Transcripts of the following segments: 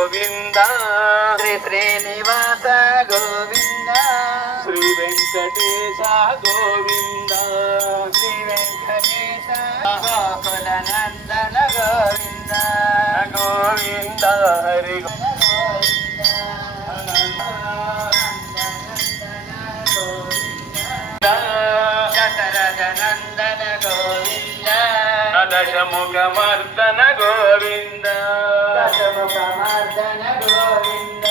గోవింద శ్రీ శ్రీనివాస గోవింద శ్రీ వెంకటేశ గోవింద శ్రీ వెంకటేశ గోకుల నందన గోవింద గోవింద హరి దశరథ నందన గోవింద దశముఖమర్దన గోవింద దశముఖమర్దన గోవింద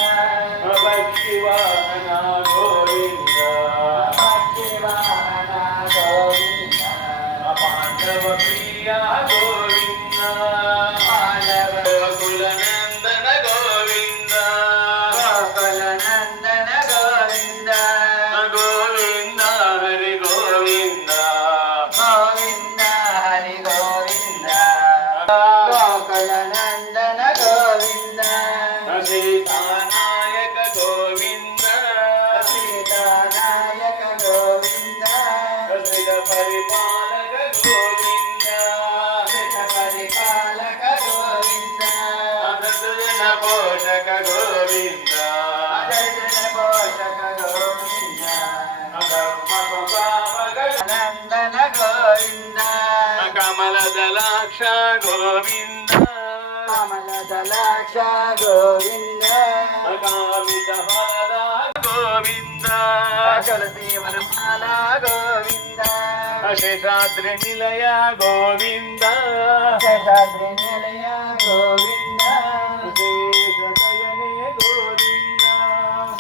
భక్తివాహన గోవింద భక్తివాహన గోవింద పాండవ ప్రియ గోవింద మానవ గోకుల నందన గోవింద గోకుల నందన గోవింద గోవింద హరి గోవింద గోవింద హరి గోవింద గోకుల నందన గోవింద సీతానాయక గోవింద సీతానాయక గోవింద శ్రీల పరిపాలక గోవింద శ్రీత పరిపాలక గోవింద అదర్శన పోషక గోవింద అదర్శన పోషక గోవింద ధర్మ ప్రతాపక నందన గోవింద కమలదలాక్ష గోవింద కమల దళాక్ష గోవింద కామిత ఫలద గోవింద తులసి వనమాల గోవింద శేషాద్రి నిలయ గోవింద శేషాద్రి నిలయ గోవింద శేషశయనే గోవింద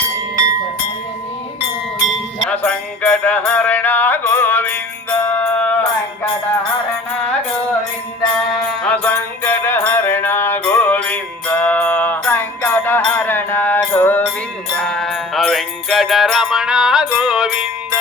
శేషశయని గోవింద సంకటహరణ గోవింద సంకటహరణ గోవింద సంకటహరణ గోవింద సంకటహరణ గోవింద వెంకటరమణ గోవింద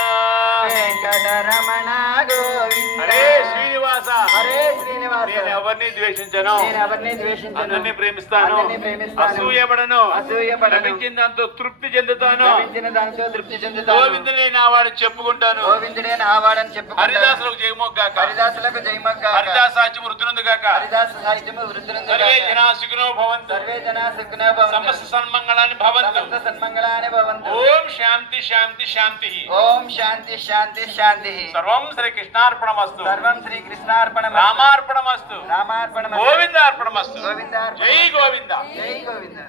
వెంకటరమణ గోవింద హరే శ్రీనివాస హరే శ్రీనివాస నేను ఎవరిని ద్వేషించను నేను ఎవరిని ద్వేషించను అందరినీ ప్రేమిస్తాను అందరినీ ప్రేమిస్తాను అసూయపడను అసూయపడను లభించిన దాంతో తృప్తి చెందుతాను లభించిన దాంతో తృప్తి చెందుతాను గోవిందుడే నా వాడిని చెప్పుకుంటాను గోవిందుడే నావాడని చెప్పుకుంటాను హరిదాసులకు జయమొగ్గాక హరిదాసులకు జయమగ్గా హరిదాస సాధ్యం వృద్ధునందుగాక హరిదాస సాహిత్యము వృద్ధులందు సర్వే జనా సుఖినో భవంతు సర్వే జనా సుఖినో భవంతు సమస్త సన్మంగళాన్ని భవంతు సమస్త సన్మంగళాని భవంతు ఓం శాంతి శాంతి శాంతి ఓం శాంతి శాంతి శాంతి సర్వం శ్రీ కృష్ణార్పణమస్తు సర్వం శ్రీ కృష్ణార్పణ రామార్పణమస్తు రామార్పణ గోవిందార్పణమస్తు గోవిందార్పణ జై గోవింద జై గోవింద